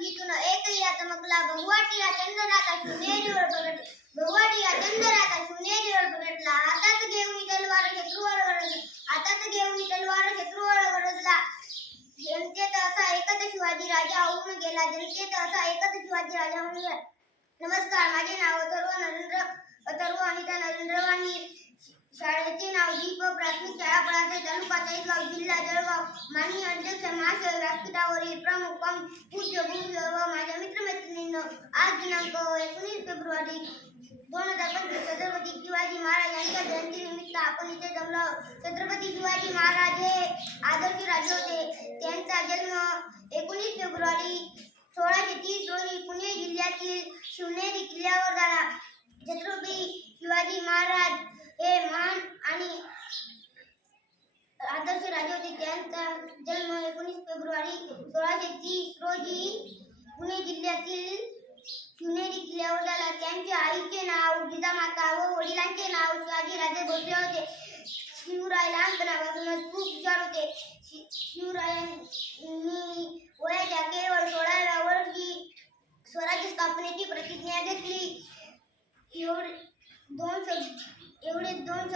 गीतून एकही चमकला बहुवाटी या चंद्राचा शिवनेरीवर प्रगट बहुवाटी या चंद्राचा शिवनेरीवर प्रगटला. हातात घेऊन तलवार शत्रूवर गरजला. हातात घेऊन तलवार शत्रूवर गरजला. जनतेत असा एकच शिवाजी राजा होऊन गेला. जनतेत असा एकच शिवाजी राजा होऊन गेला. नमस्कार माझे नाव अथर्व नरेंद्र अथर्व अनिता नरेंद्र वाणी. शाळेचे नाव दीप प्राथमिक शाळा पळाचे तालुका चाळीसगाव जिल्हा जळगाव. माननीय अध्यक्ष महाशय व्यासपीठावरील प्रमुख पूज्य गुरुदेव व माझ्या मित्रमैत्रिणींनो आज दिनांक एकोणीस फेब्रुवारी दोन हजार पंचवीस छत्रपती शिवाजी महाराज यांच्या जयंतीनिमित्त आपण इथे जमलो छत्रपती शिवाजी महाराज हे आदर्श राजे होते. त्यांचा जन्म एकोणीस फेब्रुवारी सोळाशे तीस रोजी पुणे जिल्ह्यातील शिवनेरी किल्ल्यावर झाला. छत्रपती शिवाजी महाराज हे महान आणि आदर्श राजे होते. त्यांचा जन्म फेब्रुवारी सोळाशे तीस रोजी पुणे जिल्ह्यातील शिवनेरी किल्ल्यावर झाला. त्यांच्या आईचे नाव जिजामाता व वडिलांचे नाव शिवाजीराजे भोसले होते. शिवराय लहानपणापासूनच खूप हुशार होते. शिवरायांनी वयाच्या केवळ सोळाव्या वर्षी स्वराज्य स्थापनेची प्रतिज्ञा घेतली. एवढे दोन शब्द एवढे दोन शब्द